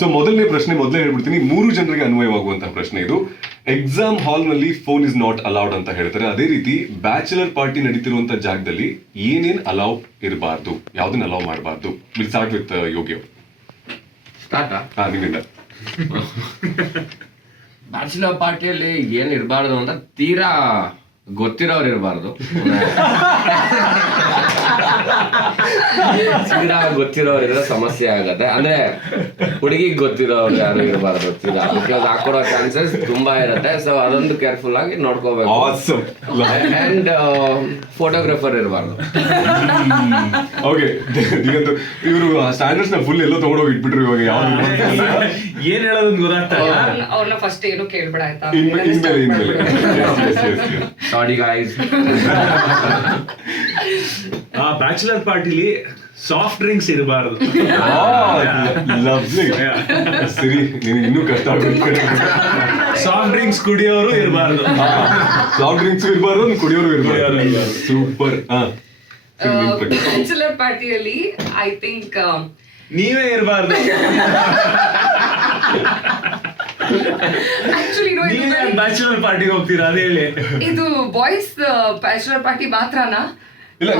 So ಮೊದಲನೇ ಪ್ರಶ್ನೆ ಮೊದಲೇ ಹೇಳ್ಬಿಡ್ತೀನಿ, 3 ಜನರಿಗೆ ಅನ್ವಯವಾಗುವಂತಹ ಪ್ರಶ್ನೆ ಇದು. ಎಕ್ಸಾಮ್ ಹಾಲ್ ನಲ್ಲಿ ಫೋನ್ ಇಸ್ ನಾಟ್ ಅಲೌಡ್ ಅಂತ ಹೇಳ್ತಾರೆ. ಅದೇ ರೀತಿ ಬ್ಯಾಚುಲರ್ ಪಾರ್ಟಿ ನಡೀತಿರುವಂತ ಜಾಗದಲ್ಲಿ ಏನೇನ್ ಅಲೌ ಇರಬಾರ್ದು, ಯಾವ್ದನ್ನ ಅಲೌ ಮಾಡಬಾರ್ದು? Will start with Yogi. Start ನಿಮ್ಮಿಂದ. ಬ್ಯಾಚುಲರ್ ಪಾರ್ಟಿಯಲ್ಲಿ ಏನ್ ಇರಬಾರ್ದು ಅಂತ ತೀರಾ ಗೊತ್ತಿರೋರು ಇರಬಾರ್ದು. ತೀರಾ ಗೊತ್ತಿರೋರಿದ್ರೆ ಸಮಸ್ಯೆ ಆಗತ್ತೆ. ಅಂದ್ರೆ ಹುಡುಗಿಗೆ ಗೊತ್ತಿರೋರು ಯಾರು ಇರಬಾರ್ದು ತೀರಾ, ಬಿಕಾಸ್ ಹಾಕೊಡೋ ಚಾನ್ಸಸ್ ತುಂಬಾ ಇರುತ್ತೆ. ಸೊ ಅದೊಂದು ಕೇರ್ಫುಲ್ ಆಗಿ ನೋಡ್ಕೋಬೇಕು. ಅಂಡ್ ಫೋಟೋಗ್ರಾಫರ್ ಇರಬಾರ್ದು. ಓಕೆ, ಇವರು ಸ್ಟ್ಯಾಂಡರ್ಡ್ಸ್ ನ ಫುಲ್ ಎಲ್ಲೋ ತಗೊಂಡೋಗಿ ಇಟ್ಬಿಟ್ರು. ಇವಾಗ ಯಾವ ಏನ್ ಹೇಳೋದು ಗೊತ್ತಾಗ್ತಾ ಇಲ್ಲ. ಅವ್ರನ್ನ ಫಸ್ಟ್ ಏನು ಕೇಳ್ಬೇಡ ಆಯ್ತಾ? ಸಾರಿ ಗಾಯ್ಸ್. ಆ ಬ್ಯಾಚುಲರ್ ಪಾರ್ಟಿಲಿ ಸಾಫ್ಟ್ ಡ್ರಿಂಕ್ಸ್ ಇರಬಾರ್ದು. ಸರಿ, ನಿನಗೆ ಇನ್ನೂ ಕಷ್ಟ ಆಗುತ್ತೆ. ಸಾಫ್ಟ್ ಡ್ರಿಂಕ್ಸ್ ಕುಡಿಯೋರು ಇರಬಾರ್ದು. ಸಾಫ್ಟ್ ಡ್ರಿಂಕ್ಸ್ ಇರಬಾರ್ದು, ಕುಡಿಯೋರು ಇರಬಾರ್ದು. ಸೂಪರ್. ಬ್ಯಾಚುಲರ್ ಪಾರ್ಟಿಯಲ್ಲಿ ಐ ಥಿಂಕ್ ನೀವೇ ಇರಬಾರ್ದು. ಆಕ್ಚುಲಿ ನೀವೇ ಬ್ಯಾಚುಲರ್ ಪಾರ್ಟಿಗೆ ಹೋಗ್ತೀರಾ ಅದ ಹೇಳಿ. ಇದು ಬಾಯ್ಸ್ ಬ್ಯಾಚುಲರ್ ಪಾರ್ಟಿ ಮಾತ್ರನಾ? ಇಲ್ಲ,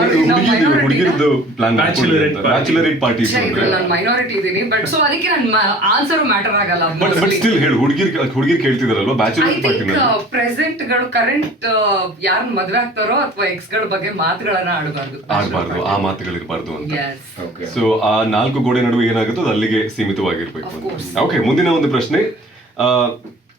ಹುಡುಗಿರದ್ದು ಪ್ಲಾನ್ ಬ್ಯಾಚುಲರೇಟ್ ಪಾರ್ಟಿ. ನಾನು ಮೈನಾರಿಟಿ ಇದೀನಿ, ಬಟ್ ಸೊ ಅದಕ್ಕೆ ನನ್ನ ಆನ್ಸರ್ ಮ್ಯಾಟರ್ ಆಗಲ್ಲ. ಬಟ್ ಸ್ಟಿಲ್ ಹೇಳು, ಹುಡುಗಿರ್ ಕೇಳ್ತಿದಾರಲ್ವಾ I bachelor think party. Present ಗಳು ಕರೆಂಟ್ ಯಾರನ್ನ ಮದ್ವೆ ಆಗ್ತಾರೋ ಅಥವಾ ಎಕ್ಸ್ ಗಳ ಬಗ್ಗೆ ಮಾತುಗಳನ್ನ ಆಡಬಾರ್ದು, ಆ ಮಾತುಗಳಿರ್ಬಾರ್ದು ಅಂತ. Yes. ಸೊ ಆ 4 ಗೋಡೆ ನಡುವೆ ಏನಾಗುತ್ತೋ ಅದು ಅಲ್ಲಿಗೆ ಸೀಮಿತವಾಗಿರ್ಬೇಕು ಅಂತ. ಓಕೆ, ಮುಂದಿನ ಒಂದು ಪ್ರಶ್ನೆ.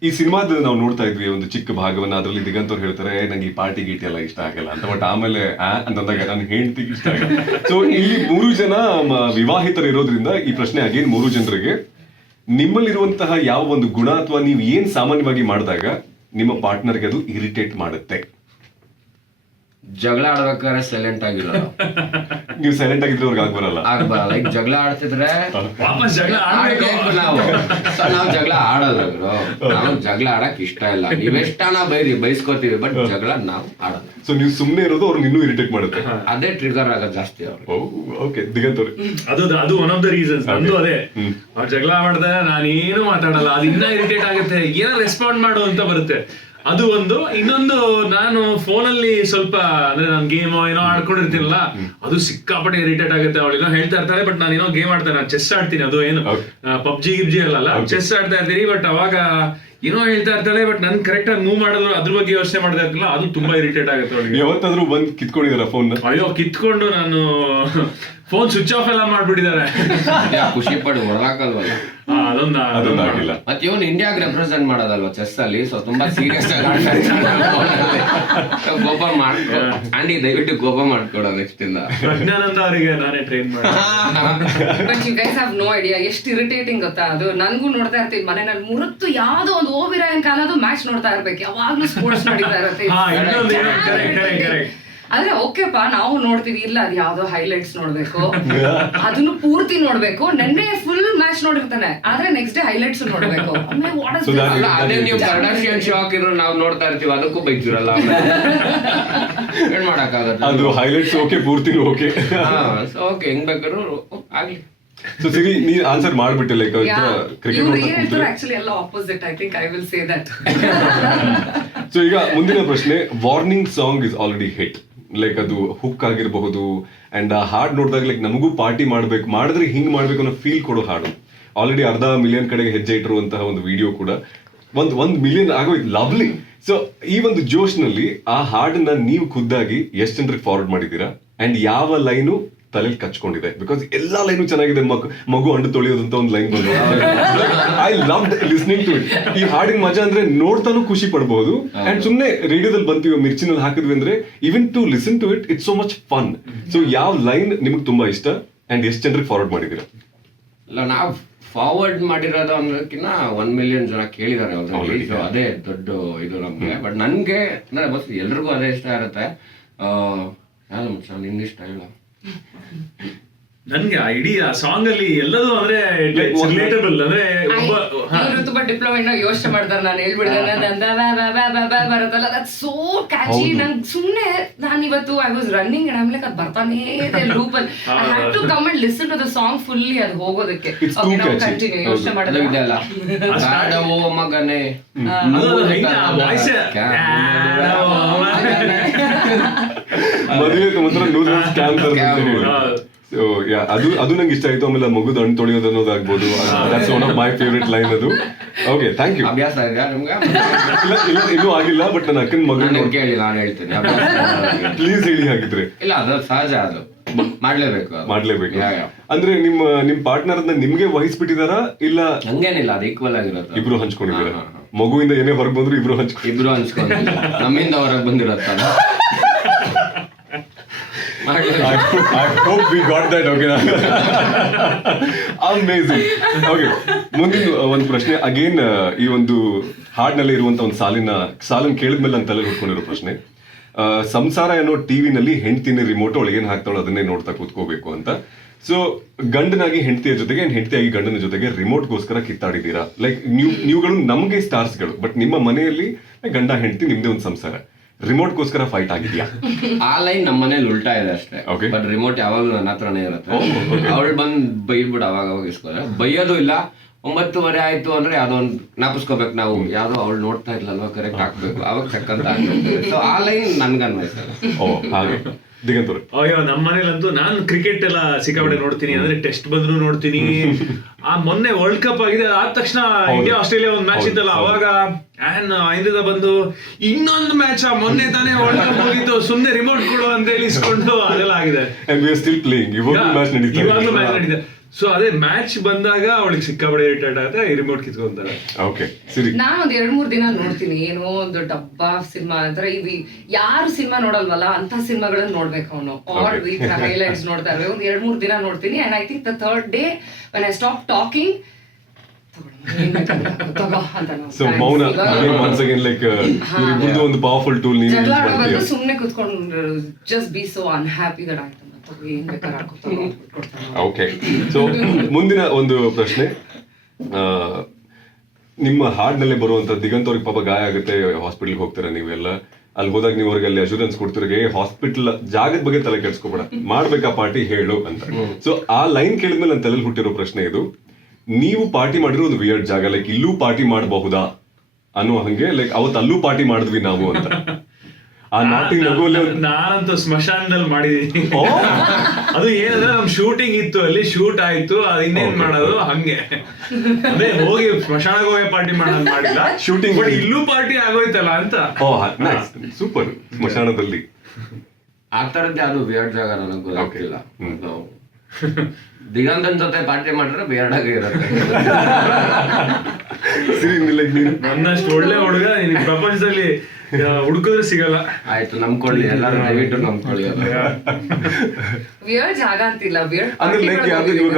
ಈ ಸಿನಿಮಾದ ನಾವು ನೋಡ್ತಾ ಇದ್ವಿ ಒಂದು ಚಿಕ್ಕ ಭಾಗವನ್ನ, ಅದರಲ್ಲಿ ದಿಗಂತ್ ಅವ್ರು ಹೇಳ್ತಾರೆ ನಂಗೆ ಈ ಪಾರ್ಟಿ ಗೀಟಿ ಎಲ್ಲ ಇಷ್ಟ ಆಗಲ್ಲ ಅಂತ. ಬಟ್ ಆಮೇಲೆ ಅಂತಂದಾಗ ನನ್ನ ಹೆಂಡತಿಗೆ ಇಷ್ಟ ಆಗಲ್ಲ. ಸೊ ಇಲ್ಲಿ 3 ಜನ ವಿವಾಹಿತರು ಇರೋದ್ರಿಂದ ಈ ಪ್ರಶ್ನೆ ಅಗೇನ್ 3 ಜನರಿಗೆ, ನಿಮ್ಮಲ್ಲಿರುವಂತಹ ಯಾವ ಒಂದು ಗುಣ ಅಥವಾ ನೀವು ಏನ್ ಸಾಮಾನ್ಯವಾಗಿ ಮಾಡಿದಾಗ ನಿಮ್ಮ ಪಾರ್ಟ್ನರ್ಗೆ ಅದು ಇರಿಟೇಟ್ ಮಾಡುತ್ತೆ? ಜಗಳ ಆಡ್ಬೇಕಾದ್ರೆ ಸೈಲೆಂಟ್ ಆಗಿಲ್ಲ. ನೀವು ಸೈಲೆಂಟ್ ಆಗಿದ್ರೆ ಅವ್ರಿಗೆ ಆಗ್ಬರಲ್ಲ. ಲೈಕ್ ಜಗಳ ಆಡ್ತಿದ್ರೆ ವಾಪಸ್ ಜಗಳ ಆಡ್ಬೇಕು. ನಾವು ಜಗಳ ಆಡೋದು. ನಾವು ಜಗಳ ಆಡಕ್ ಇಷ್ಟ ಇಲ್ಲ. ನೀವೆಷ್ಟಾನ ಬೈಸ್ಕೋತೀವಿ, ಬಟ್ ಜಗಳ ನಾವು ಆಡೋದು. ಸೊ ನೀವು ಸುಮ್ಮನೆ ಇರೋದು ಅವ್ರಿಗೆ ಇನ್ನೂ ಇರಿಟೇಟ್ ಮಾಡುತ್ತೆ. ಅದೇ ಟ್ರಿಗರ್ ಆಗೋದು ಜಾಸ್ತಿ ಅವ್ರು. ಓಕೆ, ದಿಗಂತ್ ಅವ್ರಿಗೆ ಅದು ಒನ್ ಆಫ್ ದ ರೀಸನ್ಸ್. ನಂದು ಅದೇ, ಅವ್ರು ಜಗಳ ಮಾಡಿದ್ರೆ ನಾನೇನು ಮಾತಾಡಲ್ಲ, ಅದು ಇನ್ನ ಇರಿಟೇಟ್ ಆಗುತ್ತೆ. ಏನೋ ರೆಸ್ಪಾಂಡ್ ಮಾಡು ಅಂತ ಬರುತ್ತೆ, ಅದು ಒಂದು. ಇನ್ನೊಂದು, ನಾನು ಫೋನಲ್ಲಿ ಸ್ವಲ್ಪ ಅಂದ್ರೆ ನಾನು ಗೇಮ್ ಏನೋ ಆಡ್ಕೊಂಡಿರ್ತೀನಲ್ಲ, ಅದು ಸಿಕ್ಕಾಪಟ್ಟೆ ಇರಿಟೇಟ್ ಆಗುತ್ತೆ. ಅವಳು ಏನೋ ಹೇಳ್ತಾ ಇರ್ತಾರೆ, ಬಟ್ ನಾನು ಏನೋ ಗೇಮ್ ಆಡ್ತಾರೆ, ನಾನು ಚೆಸ್ ಆಡ್ತೀನಿ. ಅದು ಏನು ಪಬ್ಜಿ ಗಿಬ್ಜಿ ಅಲ್ಲ, ಚೆಸ್ ಆಡ್ತಾ ಇರ್ತೀನಿ. ಬಟ್ ಅವಾಗ ಏನೋ ಹೇಳ್ತಾ ಇರ್ತಾಳೆ, ಬಟ್ ನನ್ ಕರೆಕ್ಟ್ ಆಗಿ ಮೂವ್ ಮಾಡೋದು ಅದ್ರ ಬಗ್ಗೆ ಯೋಚನೆ ಮಾಡ್ತಾ ಇರ್ತಿಲ್ಲ, ಅದು ತುಂಬಾ ಇರಿಟೇಟ್ ಆಗುತ್ತೆ ಅವಳಿಗೆ. ಯಾವತ್ತಾದ್ರೂ ಬಂದ್ ಕಿತ್ಕೊಂಡಿದಾರ ಫೋನ್? ಅಯ್ಯೋ, ಕಿತ್ಕೊಂಡು ನಾನು ಫೋನ್ ಸ್ವಿಚ್ ಆಫ್ ಎಲ್ಲ ಮಾಡ್ಬಿಟ್ಟಿದ್ದಾರೆ. ಖುಷಿ ಪಡು ಹೊರಗಾಕಲ್ವಲ್ಲ, ಅದೊಂದಾಗಿಲ್ಲ. ಮತ್ತೆ ಇವನು ಇಂಡಿಯಾಗ್ ರೆಪ್ರೆಸೆಂಟ್ ಮಾಡೋದಲ್ವಾ ಚೆಸ್ ಅಲ್ಲಿ, ಸೊ ತುಂಬಾ ಸೀರಿಯಸ್ ಆಗಿ ಕೋಪ ಮಾಡ್ಕೊ ಆಂಡಿ, ದಯವಿಟ್ಟು ಕೋಪ ಮಾಡ್ಕೊಡ ನೆಕ್ಸ್ಟ್ ಇಂದ. ಪ್ರಜ್ಞಾನಂದ ಅವರಿಗೆ ನಾನೇ ಟ್ರೈನ್ ಮಾಡಿ. But you guys have no idea ಎಷ್ಟು ಇರಿಟೇಟಿಂಗ್ ಗೊತ್ತಾ ಅದು. ನನ್ಗೂ ನೋಡ್ತಾ ಇರ್ತೀನಿ ಮನೆಯಲ್ಲಿ ಮುರತ್ತು ಯಾವ್ದೋ ಒಂದು ಓವಿರಾಯನ್ ಕಾಲದು ಮ್ಯಾಚ್ ನೋಡ್ತಾ ಇರ್ಬೇಕು, ಯಾವಾಗ್ಲೂ ಸ್ಪೋರ್ಟ್ಸ್ ನಡೀತಾ ಇರುತ್ತೆ. ಆದ್ರೆ ಓಕೆಪ್ಪ, ನಾವು ನೋಡ್ತೀವಿ, ಇಲ್ಲ ಅದು ಯಾವ್ದೋ ಹೈಲೈಟ್ಸ್ ನೋಡ್ಬೇಕು, ಅದನ್ನು ಪೂರ್ತಿ ನೋಡ್ಬೇಕು. ನೆನ್ನೆ ಫುಲ್ ಮ್ಯಾಚ್ ನೋಡಿರ್ತಾನೆ, ಆದ್ರೆ ನೆಕ್ಸ್ಟ್ ಡೇ ಹೈಲೈಟ್ಸ್ ನೋಡ್ಬೇಕು. ಅದೇ ನೀವು ಕರ್ಡಾಶಿಯನ್ ಶೋ ಹಾಕಿದ್ರು ನಾವು ನೋಡ್ತಾ ಇರ್ತೀವಿ, ಅದಕ್ಕೂ ಬೈತಿರಲ್ಲ, ಏನ್ ಮಾಡಕ್ಕಾಗತ್ತೆ. ಅದು ಹೈಲೈಟ್ಸ್ ಓಕೆ, ಪೂರ್ತಿ ಓಕೆ. ಓಕೆ, ಹೆಂಗ್ ಬೇಕಾದ್ರು ಆಗ್ಲಿ. ಸೊ ಸಿರಿ, ನೀ ಆನ್ಸರ್ ಮಾಡ್ಬಿಟ್ಟೆ. ಲೈಕ್ ಆಕ್ಚುಲಿ ಎಲ್ಲ opposite. I think I will say that. So ಈಗ ಮುಂದಿನ ಪ್ರಶ್ನೆ. Warning song is already hit. Like ಅದು ಹುಕ್ ಆಗಿರಬಹುದು, ಅಂಡ್ ಆ ಹಾಡ್ ನೋಡಿದಾಗ ಲೈಕ್ ನಮಗೂ ಪಾರ್ಟಿ ಮಾಡಿದ್ರೆ ಹಿಂಗ್ ಮಾಡ್ಬೇಕು ಅನ್ನೋ ಫೀಲ್ ಕೊಡೋ ಹಾಡು. ಆಲ್ರೆಡಿ 500,000 ಕಡೆಗೆ ಹೆಜ್ಜೆ ಇಟ್ಟಿರುವಂತಹ ಒಂದು ವಿಡಿಯೋ ಕೂಡ 1 ಮಿಲಿಯನ್ ಆಗೋಯ್ತು. ಲವ್ಲಿ. ಸೊ ಈ ಒಂದು ಜೋಶ್ ನಲ್ಲಿ ಆ ಹಾಡನ್ನ ನೀವು ಖುದ್ದಾಗಿ ಎಷ್ಟು ಜನರಿಗೆ ಫಾರ್ವರ್ಡ್ ಮಾಡಿದ್ದೀರಾ, ಅಂಡ್ ಯಾವ ಲೈನು ತಲೆಯಲ್ಲಿ ಕಚ್ಕೊಂಡಿದೆ? ಬಿಕಾಸ್ ಎಲ್ಲಾ ಲೈನು ಚೆನ್ನಾಗಿದೆ. ಮಗು ಅಂಡು ತೊಳೆಯೋದಂತ ಒಂದು ಲೈನ್ ಬಂದು I love listening to it. ಈ ಹಾಡಿನ ಮಜಾ ಅಂದ್ರೆ ನೋಡ್ತಾನು ಖುಷಿ ಪಡಬಹುದು, ಅಂಡ್ ಸುಮ್ನೆ ರೇಡಿಯೋದಲ್ಲಿ ಬಂತೀವಿ, ಮಿರ್ಚಿನಲ್ಲಿ ಹಾಕಿದ್ವಿ ಅಂದ್ರೆ even to listen to it it's so much fun. So ಯಾವ ಲೈನ್ ನಿಮ್ಗೆ ತುಂಬಾ ಇಷ್ಟ, ಅಂಡ್ ಎಷ್ಟು ಜನರಿಗೆ ಫಾರ್ವರ್ಡ್ ಮಾಡಿದ್ದೀರಾ? ಇಲ್ಲ, ನಾವು ಫಾರ್ವರ್ಡ್ ಮಾಡಿರೋದು ಅನ್ನೋದಕ್ಕಿಂತ 1 ಮಿಲಿಯನ್ ಜನ ಕೇಳಿದ್ದಾರೆ ಆಲ್ರೆಡಿ. ಸೊ ಅದೇ ದೊಡ್ಡ ಇದು ನಮ್ಗೆ. ಬಟ್ ನನ್ಗೆ ಅಂದ್ರೆ ಬಸ್ ಎಲ್ರಿಗೂ ಅದೇ ಇಷ್ಟ ಇರುತ್ತೆ. ನಿನ್ಗೆ ಇಷ್ಟ ಇಲ್ಲ? ನನ್ಗೆ ಇಡೀ ಆ ಸಾಂಗ್ ಅಲ್ಲಿ ಎಲ್ಲದೂ ಅಂದ್ರೆ ರಿಲೇಟಬಲ್. ಅಂದ್ರೆ ಡಿಪ್ಲೊಮಾ ಯೋಚನೆ ಮಾಡ್ತಾರೆ ನಾನು ಹೇಳ್ಬಿಡ್ದೆ ಬರುತ್ತಲ್ಲ ದಟ್ ಸೋ ಕ್ಯಾಚಿ. ನಂಗೆ ಸುಮ್ಮನೆ ನಾನು ಇವತ್ತು ಐ ವಾಸ್ ರನ್ನಿಂಗ್ ಅಂಡ್ ಆಮೇಲೆ ಅದು ಬರ್ತಾನೇ ಇದೆ ಲೂಪ್ ಅಲ್ಲಿ. I had to come and listen to the song fully ಅದು ಹೋಗೋದಕ್ಕೆ. ಕಂಟಿನ್ಯೂ ಯೋಚನೆ ಮಾಡಿದ್ರೆ ಇದೆಲ್ಲ ಕಾಡವೋ ಮಗನೇ ಮದುವೆ ಮಾತ್ರ ಸ್ಕ್ಯಾಮ್ ಅದು ನಂಗೆ ಇಷ್ಟ ಆಯ್ತು. ಆಮೇಲೆ ಮಗುದು ಹಣ್ಣು ತೊಳೆಯೋದು ಅನ್ನೋದಾಗ್ಬೋದು, that's one of my favourite line ಅದು. Okay, thank you. ಅಭ್ಯಾಸ ಇದೆಯಾ ನಿಮ್ಗೆ? ಇಲ್ಲ ಇನ್ನೂ ಆಗಿಲ್ಲ, ಬಟ್ ನನ್ನ ಅಕ್ಕನ ಮಗನ ಕೇಳಿ ನಾನು ಹೇಳ್ತೀನಿ. ಪ್ಲೀಸ್ ಹೇಳಿ ಹಾಗಿದ್ರೆ. ಇಲ್ಲ ಅದು ಸಹಜ, ಅದು ಮಾಡ್ಲೇಬೇಕು. ಅಂದ್ರೆ ನಿಮ್ ಪಾರ್ಟ್ನರ್ ಅದನ್ನ ನಿಮ್ಗೆ ವಹಿಸ್ಬಿಟ್ಟಿದಾರಾ ಇಲ್ಲ? ಹಂಗೇನಿಲ್ಲ, ಅದು ಈಕ್ವಲ್ ಆಗಿರುತ್ತೆ. ಇಬ್ರು ಹಂಚ್ಕೊಂಡಿದ್ದಾರೆ. ಮಗುವಿಂದ ಏನೇ ಹೊರಗೆ ಬಂದ್ರು ಇಬ್ರು ಹಂಚ್ಕೊಂಡು ನಮ್ಮಿಂದ ಹೊರಗೆ ಬಂದಿರತ್ತಲ್ಲ. I hope we got that. Okay. Amazing. Okay. ಮುಂದಿನ ಒಂದು ಪ್ರಶ್ನೆ ಅಗೇನ್, ಈ ಒಂದು ಹಾಡ್ನಲ್ಲಿ ಇರುವಂತ ಒಂದು ಸಾಲನ್ನ ಕೇಳಿದ್ಮೇಲೆ ನನ್ನ ತಲೆ ಹುಡ್ಕೊಂಡಿರೋ ಪ್ರಶ್ನೆ. ಸಂಸಾರ ಅನ್ನೋ ಟಿವಿನಲ್ಲಿ ಹೆಂಡತಿನ ರಿಮೋಟ್ ಅವಳು ಏನ್ ಹಾಕ್ತಾಳು ಅದನ್ನೇ ನೋಡ್ತಾ ಕೂತ್ಕೋಬೇಕು ಅಂತ. ಸೊ ಗಂಡನಾಗಿ ಹೆಂಡತಿಯ ಜೊತೆಗೆ, ಹೆಂಡತಿಯಾಗಿ ಗಂಡನ ಜೊತೆಗೆ ರಿಮೋಟ್ಗೋಸ್ಕರ ಕಿತ್ತಾಡಿದ್ದೀರಾ. ಲೈಕ್ ನೀವುಗಳು ನಮ್ಗೆ ಸ್ಟಾರ್ಸ್ಗಳು, ಬಟ್ ನಿಮ್ಮ ಮನೆಯಲ್ಲಿ ಗಂಡ ಹೆಂಡತಿ ನಿಮ್ದೇ ಒಂದು ಸಂಸಾರ, ರಿಮೋಟ್ಗೋಸ್ಕರ ಫೈಟ್ ಆಗಿದ್ಯಾ? ಆ ಲೈನ್ ನಮ್ಮ ಮನೇಲಿ ಉಲ್ಟಾ ಇದೆ ಅಷ್ಟೇ. ಬಟ್ ರಿಮೋಟ್ ಯಾವಾಗ್ಲೂ ನನ್ನ ಹತ್ರನೇ ಇರುತ್ತೆ. ಅವಳು ಬಂದ್ ಬೈದ್ಬಿಟ್ಟು ಅವಾಗ ಇಸ್ಕೋದ್ರೆ ಬೈಯೋದು ಇಲ್ಲ. 9:30 ಆಯ್ತು ಅಂದ್ರೆ ಯಾವ್ದೋ ಒಂದು ನಾಪಿಸ್ಕೋಬೇಕು ನಾವು, ಯಾವ್ದೋ ಅವಳು ನೋಡ್ತಾ ಇರ್ಲಲ್ವಾ ಕರೆಕ್ಟ್ ಹಾಕ್ಬೇಕು, ಅವಾಗ ಚಕ್ಕಂತ ಹಾಕ್ಬೇಕು. ಸೊ ಆ ಲೈನ್ ನನ್ಗೆ ಅನ್ವಯಿಸ್ತಾರೆ. ಹಾಗೆ ದಿಗಂತವ್ರೆ? ಅಯ್ಯೋ ನಮ್ಮ ಮನೇಲಂತೂ ನಾನು ಕ್ರಿಕೆಟ್ ಎಲ್ಲ ಸಿಕ್ಕಾಪಟ್ಟೆ ನೋಡ್ತೀನಿ. ಅಂದ್ರೆ ಟೆಸ್ಟ್ ಬಂದ್ರು ನೋಡ್ತೀನಿ. ಆ ಮೊನ್ನೆ ವರ್ಲ್ಡ್ ಕಪ್ ಆಗಿದೆ, ಆದ ತಕ್ಷಣ ಇಂಡಿಯಾ ಆಸ್ಟ್ರೇಲಿಯಾ ಒಂದು ಮ್ಯಾಚ್ ಇತ್ತಲ್ಲ, ಅವಾಗ ಐದಿಂದ ಬಂದು ಇನ್ನೊಂದು ಮ್ಯಾಚ್, ಮೊನ್ನೆ ತಾನೇ ವರ್ಲ್ಡ್ ಕಪ್ ಹೋಗಿತ್ತು, ಸುಮ್ನೆ ರಿಮೋಟ್ ಕೊಡು ಅಂತ ಹೇಳಿ ಇಸ್ಕೊಂಡು ಅದೆಲ್ಲ ಆಗಿದೆ. ಇವಾಗ್ಲೂ ಮ್ಯಾಚ್ ನಡೀತಿದೆ. ಸೊ ಅದೇ ಮ್ಯಾಚ್ ಬಂದಾಗ ಅವಳಿಗೆ ಸಿಕ್ಕಾಪಟ್ಟೆ ಇರಿಟೇಟ್ ಆಗುತ್ತೆ, ರಿಮೋಟ್ ಕಿತ್ಕೊಂತಾರೆ. ಓಕೆ, ಸರಿ. ನಾನು ಒಂದ್ 2-3 ದಿನ ನೋಡ್ತೀನಿ. ಏನೋ ಒಂದು ಡಬ್ಬಾ ಸಿನಿಮಾ ಅಂದ್ರೆ ಯಾರು ಸಿನಿಮಾ ನೋಡಲ್ವಲ್ಲ ಅಂತ ಸಿನಿಮಾಗಳನ್ನ ನೋಡ್ಬೇಕು ಅವನು. ಆರ್ ಈ ತರ ಹೈಲೈಟ್ಸ್ ನೋಡ್ತಾ ಇರ್ಬೇಕು. ಒಂದ್ 2-3 ದಿನ ನೋಡ್ತೀನಿ. And I think the third day when I stop talking, ಒಂದು ಪವರ್ಫುಲ್ ಟೂಲ್. ಸುಮ್ನೆ ಕುತ್ಕೊಂಡು just be so unhappy that ಆಯ್ತು. ಓಕೆ, ಸೊ ಮುಂದಿನ ಒಂದು ಪ್ರಶ್ನೆ. ನಿಮ್ಮ ಹಾಡ್ನಲ್ಲೇ ಬರುವಂತ ದಿಗಂತ್ ಅವ್ರಿಗೆ ಪಾಪ ಗಾಯ ಆಗುತ್ತೆ, ಹಾಸ್ಪಿಟಲ್ಗೆ ಹೋಗ್ತೀರಾ ನೀವೆಲ್ಲ. ಅಲ್ಲಿ ಹೋದಾಗ ನೀವು ಅವ್ರಿಗೆ ಅಲ್ಲಿ ಅಶೂರೆನ್ಸ್ ಕೊಡ್ತಿರೋ ಹಾಸ್ಪಿಟಲ್ ಜಾಗದ ಬಗ್ಗೆ ತಲೆ ಕೆಡ್ಸ್ಕೊಬೇಡ, ಮಾಡ್ಬೇಕಾ ಪಾರ್ಟಿ ಹೇಳು ಅಂತ. ಸೊ ಆ ಲೈನ್ ಕೇಳಿದ್ಮೇಲೆ ನನ್ನ ತಲೆಯಲ್ಲಿ ಹುಟ್ಟಿರೋ ಪ್ರಶ್ನೆ ಇದು. ನೀವು ಪಾರ್ಟಿ ಮಾಡಿರೋ ಒಂದು ವಿಯರ್ಡ್ ಜಾಗ, ಲೈಕ್ ಇಲ್ಲೂ ಪಾರ್ಟಿ ಮಾಡಬಹುದಾ ಅನ್ನೋ ಹಂಗೆ, ಲೈಕ್ ಅವತ್ತು ಅಲ್ಲೂ ಪಾರ್ಟಿ ಮಾಡಿದ್ವಿ ನಾವು ಅಂತ. ಆ ನಾಟಿಂಗ್ ನಾನಂತೂ ಸ್ಮಶಾನದಲ್ಲಿ ಮಾಡಿದೀನಿ. ಅದು ಏನಂದ್ರೆ ನಮ್ ಶೂಟಿಂಗ್ ಇತ್ತು, ಅಲ್ಲಿ ಶೂಟ್ ಆಯ್ತು, ಅದ್ ಇನ್ನೇನ್ ಮಾಡೋದು ಹಂಗೆ. ಅದೇ ಹೋಗಿ ಸ್ಮಶಾನಕ್ಕೆ ಹೋಗಿ ಪಾರ್ಟಿ ಮಾಡೋದು ಮಾಡಿಲ್ಲ, ಶೂಟಿಂಗ್ ಬಟ್ ಇಲ್ಲೂ ಪಾರ್ಟಿ ಆಗೋಯ್ತಲ್ಲ ಅಂತ. ಸೂಪರ್. ಸ್ಮಶಾನದಲ್ಲಿ ಆ ತರದ್ದೇ ಅದು ವಿಯರ್ಡ್ ಜಾಗ ನನಗೆ ಗೊತ್ತಿಲ್ಲ. ದಿಗಂತನ್ ಜೊತೆ ಪಾರ್ಟಿ ಮಾಡಿದ್ರೆ ವಿಯರ್ಡ್ ಆಗಿ ಇರುತ್ತೆ. ನನ್ನಷ್ಟು ಒಳ್ಳೆ ಹುಡುಗ ಪ್ರಪಂಚದಲ್ಲಿ ಹುಡುಕಿದ್ರೆ ಸಿಗಲ್ಲ. ಆಯ್ತು, ನಂಬ್ಕೊಳ್ಳಿ, ಎಲ್ಲರೂ ದಯವಿಟ್ಟು ನಂಬ್ಕೊಳ್ಳಿ. ವಿಯರ್ಡ್ ಜಾಗ ಅಂತಿಲ್ಲ, ಅಂದ್ರೆ ಲೈಕ್ ಯಾರು ಇವಾಗ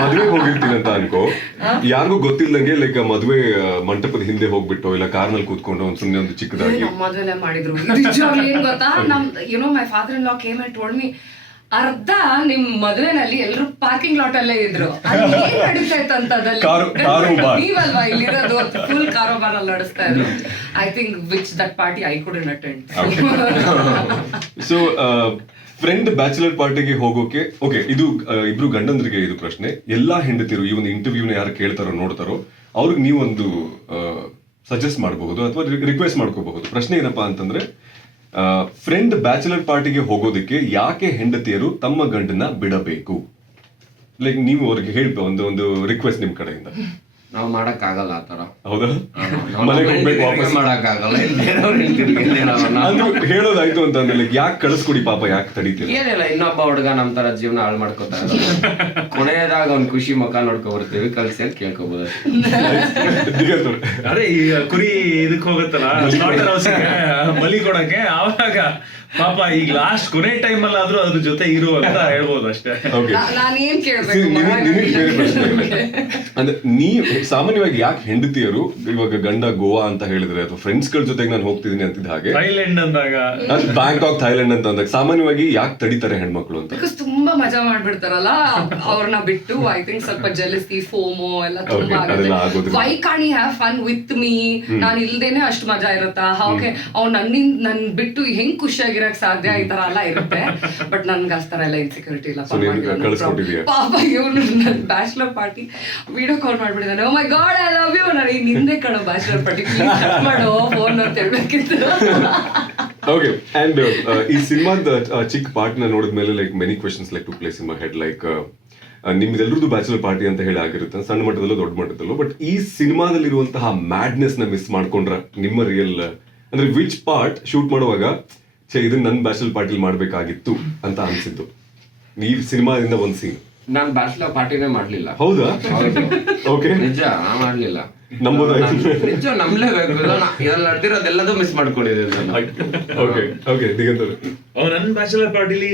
ಮದ್ವೆಗೆ ಹೋಗಿರ್ತೀನಿ ಅಂತ ಅನ್ಕೋ, ಯಾರಿಗೂ ಗೊತ್ತಿಲ್ಲದಂಗೆ ಲೈಕ್ ಮದ್ವೆ ಮಂಟಪದ ಹಿಂದೆ ಹೋಗ್ಬಿಟ್ಟು ಇಲ್ಲ ಕಾರ್ನಲ್ಲಿ ಕೂತ್ಕೊಂಡು ಒಂದ್ ಸುಮ್ನೆ ಒಂದು ಚಿಕ್ಕದಾಗಿ ಮದ್ವೆಲೆ ಮಾಡಿದ್ರು. ಏನ್ ಗೊತ್ತಾ, ನಮ್ my father in law came and told me, ಅರ್ಧ ನಿಮ್ ಮದುವೆನಲ್ಲಿ ಎಲ್ರು ಪಾರ್ಕಿಂಗ್ ಲಾಟ್ ಅಲ್ಲೇ ಇದ್ರು. ನಡೀತಾ ಇತ್ತು ನೀವಲ್ವಾ ಇಲ್ಲಿರೋದು, ಫುಲ್ ಕಾರೋಬಾರ್ ಅಲ್ಲಿ ನಡೆಸ್ತಾ ಇದ್ರು. I think which that party I couldn't attend. So friend bachelor ಪಾರ್ಟಿಗೆ ಹೋಗೋಕೆ, ಓಕೆ, ಇದು ಇಬ್ರು ಗಂಡಂದ್ರಿಗೆ ಇದು ಪ್ರಶ್ನೆ. ಎಲ್ಲಾ ಹೆಂಡತಿರು ಈ ಒಂದು ಇಂಟರ್ವ್ಯೂನ ಯಾರು ಕೇಳ್ತಾರೋ ನೋಡ್ತಾರೋ ಅವ್ರಿಗೆ ನೀವೊಂದು ಸಜೆಸ್ಟ್ ಮಾಡಬಹುದು ಅಥವಾ ರಿಕ್ವೆಸ್ಟ್ ಮಾಡ್ಕೋಬಹುದು. ಪ್ರಶ್ನೆ ಏನಪ್ಪಾ ಅಂತಂದ್ರೆ, ಫ್ರೆಂಡ್ ಬ್ಯಾಚುಲರ್ ಪಾರ್ಟಿಗೆ ಹೋಗೋದಕ್ಕೆ ಯಾಕೆ ಹೆಂಡತಿಯರು ತಮ್ಮ ಗಂಡನ ಬಿಡಬೇಕು? ಲೈಕ್ ನೀವು ಅವ್ರಿಗೆ ಹೇಳ್ಬೇಕು ಒಂದು ರಿಕ್ವೆಸ್ಟ್ ನಿಮ್ ಕಡೆಯಿಂದ. ನಾವು ಮಾಡಕ್ ಆಗಲ್ಲ ಆತರ. ಹೌದಾ? ಮಾಡಕ್ಕಾಗಲ್ಲ. ಹೇಳೋದಾಯ್ತು ಅಂತ ಅಂದ್ರೆ ಯಾಕೆ ಕಳಿಸ್ಕೊಡಿ ಪಾಪ, ಯಾಕೆ ತಡೀತೀವಿ? ಏನಿಲ್ಲ, ಇನ್ನೊಬ್ಬ ಹುಡುಗ ನಮ್ ತರ ಜೀವನ ಹಾಳು ಮಾಡ್ಕೋತಾ ಇರೋದು. ಕೊನೆಯದಾಗ ಒಂದ್ ಖುಷಿ ಮುಖ ನೋಡ್ಕೊ ಬರ್ತೀವಿ, ಕಳ್ಸಿ ಅಂತ ಕೇಳ್ಕೊಬೋದು. ಅದೇ ಈಗ ಕುರಿ ಇದಕ್ ಹೋಗುತ್ತಲ್ಲ ಸ್ಲಾಟರ್ ಹೌಸ್ಗೆ ಬಲಿ ಕೊಡಕ್ಕೆ, ಆವಾಗ ಪಾಪ ಈಗ ಲಾಸ್ಟ್ ಕೊನೆ ಟೈಮ್ ಅಲ್ಲಾದ್ರೂ ಅದ್ರ ಜೊತೆ ಇರು ಅಂತ ಹೇಳ್ಬೋದು ಅಷ್ಟೇ. ನಾನೇನ್ ಕೇಳ್ಬೇಕು ಅಂದ್ರೆ ಸಾಮಾನ್ಯವಾಗಿ ಯಾಕೆ ಹೆಂಡತಿಯರು ಇವಾಗ ಗಂಡ ಗೋವಾ ಅಂತ ಹೇಳಿದ್ರೆ ಅಥವಾ ಫ್ರೆಂಡ್ಸ್ ಗಳ ಜೊತೆಗೆ ನಾನು ಹೋಗ್ತಿದ್ದೀನಿ ಅಂತಿದ್ದ ಹಾಗೆ ಥೈಲ್ಯಾಂಡ್ ಅಂದಾಗ ಬ್ಯಾಂಕಾಕ್ ಥೈಲ್ಯಾಂಡ್ ಅಂತ ಅಂದಾಗ ಸಾಮಾನ್ಯವಾಗಿ ಯಾಕೆ ತಡಿತಾರೆ ಹೆಣ್ಮಕ್ಳು ಅಂತ? ಬಿಕಾಸ್ ತುಂಬಾ ಮಜಾ ಮಾಡ್ಬಿಡ್ತಾರಲ್ಲ ಅವ್ರನ್ನ ಬಿಟ್ಟು. ಐ ಥಿಂಕ್ ಸ್ವಲ್ಪ ಜೆಲಸಿ, ಫೋಮೋ ಎಲ್ಲ ತುಂಬಾ ಅದೆಲ್ಲ ಆಗುತ್ತೆ. ಆಗೋದ್ರಿಂದ. Why can you have fun with me? ನಾನು ಇಲ್ದೇನೆ ಅಷ್ಟು ಮಜಾ ಇರುತ್ತಾ? ಹಾಗೆ ಅವ್ನು ನನ್ನಿಂದ ನನ್ ಬಿಟ್ಟು ಹೆಂಗ್ ಖುಷಿಯಾಗಿರಕ್ ಸಾಧ್ಯ? ಈ ತರ ಎಲ್ಲ ಇರುತ್ತೆ. ಬಟ್ ನನ್ಗೆ ಅಷ್ಟರ ಎಲ್ಲ ಇನ್ಸೆಕ್ಯೂರಿಟಿ ಇಲ್ಲ. So ನೀನು ಕಳ್ಸ್ಕೊಟ್ಟಿದೀಯ? ಪಾಪ ಇವನು ನನ್ ಬ್ಯಾಚುಲರ್ ಪಾರ್ಟಿ ವಿಡಿಯೋ ಕಾಲ್ ಮಾಡ್ಬಿಟ್ಟಿದ್ದಾನೆ. Oh my God I love you. ನಾನು ಈ ನಿಂದೆ ಕಣೋ ಬ್ಯಾಚುಲರ್ ಪಾರ್ಟಿ, ಪ್ಲೀಸ್ ಕಟ್ ಮಾಡೋ ಫೋನ್ ಅಂತ ಹೇಳ್ಬೇಕಿತ್ತು. ಓಕೆ, ಅಂಡ್ ಈ ಸಿನಿಮಾದ ಚಿಕ್ಕ ಪಾರ್ಟ್ ನ ನೋಡಿದ್ಮೇಲೆ like many questions like to place in my head. Like ನಿಮ್ದೆಲ್ಲರದ್ದು ಬ್ಯಾಚುಲರ್ ಪಾರ್ಟಿ ಅಂತ ಹೇಳಿ ಆಗಿರುತ್ತೆ, ಸಣ್ಣ ಮಟ್ಟದಲ್ಲೋ ದೊಡ್ಡ ಮಟ್ಟದಲ್ಲೋ. ಬಟ್ ಈ ಸಿನಿಮಾದಲ್ಲಿರುವಂತಹ ಮ್ಯಾಡ್ನೆಸ್ ನ ಮಿಸ್ ಮಾಡ್ಕೊಂಡ್ರ ನಿಮ್ಮ ರಿಯಲ್ ಅಂದ್ರೆ ವಿಚ್ ಪಾರ್ಟ್ ಶೂಟ್ ಮಾಡುವಾಗ ಇದನ್ನ ನನ್ನ ಬ್ಯಾಚುಲರ್ ಪಾರ್ಟಿಲಿ ಮಾಡ್ಬೇಕಾಗಿತ್ತು ಅಂತ ಅನ್ಸಿದ್ದು ಈ ಸಿನಿಮಾದಿಂದ ಒಂದ್ ಸೀನ್? ನಾನ್ ಬ್ಯಾಚುಲರ್ ಪಾರ್ಟಿನೇ ಮಾಡ್ಲಿಲ್ಲ. ಹೌದಾ? ಹೌದು, ಓಕೆ, ನಿಜ ನಾ ಮಾಡ್ಲಿಲ್ಲ. ನಂಬೋದಾಯ್ತು. ನಿಜ ನಂಬಲೇಬೇಕು. ಇದ್ರಲ್ಲಿ ನಡೆದಿರೋದೆಲ್ಲದೂ ಮಿಸ್ ಮಾಡ್ಕೊಂಡಿದ್ದೀನಿ ನಾನು. ಓಕೆ ಓಕೆ, ದಿಗಂತರು ನನ್ನ ಬ್ಯಾಚುಲರ್ ಪಾರ್ಟಿಲಿ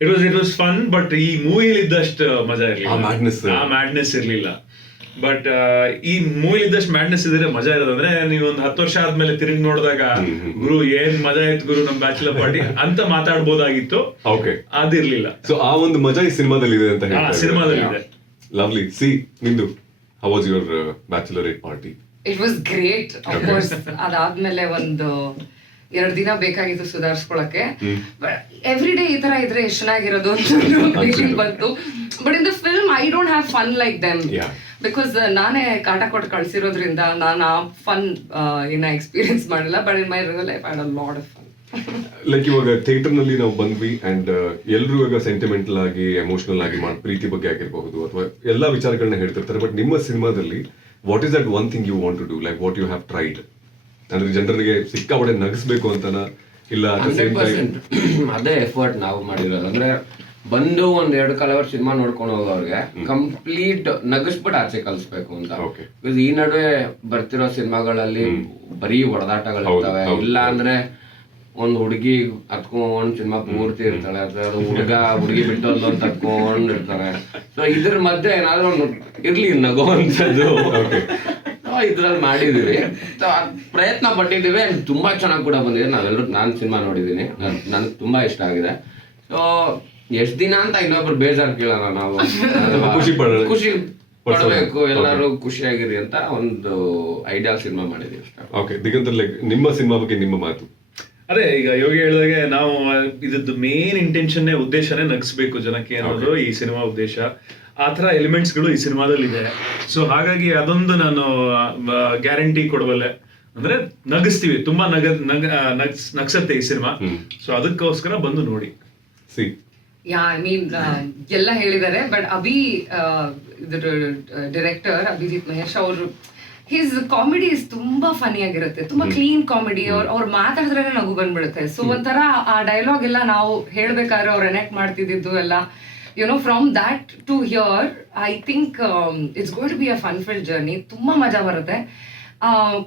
ಇಟ್ ವಾಸ್ ಫನ್. ಬಟ್ ಈ ಮೂವಿಲಿ ಇದ್ದಷ್ಟು ಮಜಾ ಇರಲಿಲ್ಲ, ಆ ಮ್ಯಾಡ್ನೆಸ್ ಇರ್ಲಿಲ್ಲ. ಬಟ್ ಈ ಮೂವಿಲಿ ಇದ್ದಷ್ಟು ಮ್ಯಾಡ್ನೆಸ್ ಇದ್ರೆ ಮಜಾ ಇರೋದಂದ್ರೆ ನೀವು ಒಂದು 10 ವರ್ಷ ಆದ್ಮೇಲೆ ತಿರುಗಿ ನೋಡಿದಾಗ ಗುರು ಏನ್ ಮಜಾ ಇತ್ತು ಗುರು ನಮ್ ಬ್ಯಾಚುಲರ್ ಪಾರ್ಟಿ ಅಂತ ಮಾತಾಡ್ಬೋದಾಗಿತ್ತು. ಓಕೆ, ಅದಿರ್ಲಿಲ್ಲ. ಸೊ ಆ ಒಂದು ಮಜಾ ಈ ಸಿನಿಮಾದಲ್ಲಿ ಇದೆ ಅಂತ ಸಿನಿಮಾದಲ್ಲಿ ಇದೆ. ಲವ್ಲಿ. ಸಿ ನಿಂದು how was your bachelorette party? It was great. Of course ಅದಾದ್ಮೇಲೆ ಒಂದು 2 ದಿನ ಬೇಕಾಗಿತ್ತು ಸುಧಾರಿಸ್ಕೊಳಕ್ಕೆ. ಎವ್ರಿ ಡೇ ಈ ತರ ಇದ್ರೆ ಎಷ್ಟು ಚೆನ್ನಾಗಿರೋದು ಅಂತ ಫೀಲಿಂಗ್ ಬಂತು. But in the film I don't have fun like them. Because ನಾನೇ ಕಾಟ ಕೊಟ್ಟು ಕಳ್ಸಿರೋದ್ರಿಂದ ನಾನು ಆ ಫನ್ ಏನ ಎಕ್ಸ್ಪೀರಿಯನ್ಸ್ ಮಾಡಿಲ್ಲ. But in my real life I had a lot of fun. Like ಇವಾಗ ಥಿಯೇಟರ್ ನಲ್ಲಿ ನಾವು ಬಂದ್ವಿ ಅಂಡ್ ಎಲ್ರು ಇವಾಗ ಸೆಂಟಿಮೆಂಟಲ್ ಆಗಿ ಎಮೋಷನಲ್ ಆಗಿ ಪ್ರೀತಿ ಬಗ್ಗೆ ಆಗಿರಬಹುದು ಅಥವಾ ಎಲ್ಲಾ ವಿಚಾರಗಳನ್ನ ಹೇಳ್ತಿರ್ತಾರೆ. ಬಟ್ ನಿಮ್ಮ ಸಿನಿಮಾದಲ್ಲಿ what is that one thing you want to do, like what you have tried? ಅಂದ್ರೆ ಜನರಿಗೆ ಸಿಕ್ಕಾಪಟ್ಟೆ ನಗಿಸ್ಬೇಕು ಅಂತನಾ ಇಲ್ಲ ಅದೇ ಎಫರ್ಟ್ ನಾವು ಮಾಡಿರೋದು. ಅಂದ್ರೆ ಬಂದು ಒಂದ್ 2 ಅವರ್ ಸಿನಿಮಾ ನೋಡ್ಕೊಂಡು ಹೋಗೋರ್ಗೆ ಕಂಪ್ಲೀಟ್ ನಗಿಸ್ಬಿಟ್ಟು ಆಚೆ ಕಲ್ಸ್ಬೇಕು ಅಂತ. ಈ ನಡುವೆ ಬರ್ತಿರೋ ಸಿನಿಮಾಗಳಲ್ಲಿ ಬರೀ ಹೊಡೆದಾಟಗಳಿರ್ತವೆ. ಇಲ್ಲ ಅಂದ್ರೆ ಒಂದ್ ಹುಡುಗಿ ಹತ್ಕೊಂಡ್ ಸಿನಿಮಾ ಪೂರ್ತಿ ಇರ್ತಾಳೆ, ಅದು ಹುಡುಗಿ ಬಿಟ್ಟೋದು ಅಂತ ಹತ್ಕೊಂಡ್ ಇರ್ತಾರೆ. ಸೊ ಇದ್ರ ಮಧ್ಯೆ ಏನಾದ್ರು ಒಂದು ಇರ್ಲಿ ನಗೋ ಅಂತದ್ದು ಇದ್ರಲ್ಲಿ ಮಾಡಿದೀವಿ. ಪ್ರಯತ್ನ ಪಟ್ಟಿದೀವಿ. ತುಂಬಾ ಚೆನ್ನಾಗಿ ಕೂಡ ಬಂದಿದೆ. ನಾನ್ ಸಿನಿಮಾ ನೋಡಿದೀನಿ, ನನ್ಗೆ ತುಂಬಾ ಇಷ್ಟ ಆಗಿದೆ. ಸೊ ಎಷ್ಟ್ ದಿನ ಅಂತ ಇನ್ನೊಬ್ರು ಬೇಜಾರ್ ಕೇಳೋಣ, ನಾವು ಖುಷಿ ಪಡಬೇಕು, ಎಲ್ಲರೂ ಖುಷಿಯಾಗಿರಿ ಅಂತ ಒಂದು ಐಡಿಯಲ್ ಸಿನಿಮಾ ಮಾಡಿದೀವಿ ಅಷ್ಟೇ. ಓಕೆ, ದಿಗಂತರ್ ಲೈಕ್ ನಿಮ್ಮ ಸಿನಿಮಾ ಬಗ್ಗೆ ನಿಮ್ಮ ಮಾತು? ಅದೇ ಈಗ ಯೋಗಿ ಹೇಳಿದಾಗೆ ನಾವು ಇದ್ರದ್ದು ಮೇನ್ ಇಂಟೆನ್ಷನ್ನೇ ಉದ್ದೇಶನೇ ನಗಿಸ್ಬೇಕು ಜನಕ್ಕೆ ಅನ್ನೋದು ಈ ಸಿನಿಮಾ ಉದ್ದೇಶ. ಆ ಥರ ಎಲಿಮೆಂಟ್ಸ್ ಗಳು ಈ ಸಿನಿಮಾದಲ್ಲಿ ಇದೆ. ಸೊ ಹಾಗಾಗಿ ಅದೊಂದು ನಾನು ಗ್ಯಾರಂಟಿ ಕೊಡಬಲ್ಲೆ. ಅಂದ್ರೆ ನಗಿಸ್ತೀವಿ, ತುಂಬಾ ನಗ್ಸತ್ತೆ ಈ ಸಿನಿಮಾ. ಸೊ ಅದಕ್ಕೋಸ್ಕರ ಬಂದು ನೋಡಿ. ಯಾ ಐ ಮೀನ್ ಎಲ್ಲ ಹೇಳಿದ್ದಾರೆ. ಬಟ್ ಡೈರೆಕ್ಟರ್ ಅಭಿಜಿತ್ ಮಹೇಶ್ ಅವರು ಹಿಸ್ ಕಾಮಿಡಿ ಇಸ್ ತುಂಬಾ ಫನಿ ಆಗಿರುತ್ತೆ, ತುಂಬಾ ಕ್ಲೀನ್ ಕಾಮಿಡಿ. ಅವ್ರು ಮಾತಾಡಿದ್ರೆ ನಗು ಬಂದ್ಬಿಡುತ್ತೆ. ಸೊ ಒಂಥರ ಆ ಡೈಲಾಗ್ ಎಲ್ಲ ನಾವು ಹೇಳ್ಬೇಕಾದ್ರೆ ಅವ್ರು ಎನೆಕ್ಟ್ ಮಾಡ್ತಿದ್ದು ಎಲ್ಲ from that to here, I think it's going to be a fun-filled journey. ತುಂಬಾ ಮಜಾ ಬರುತ್ತೆ.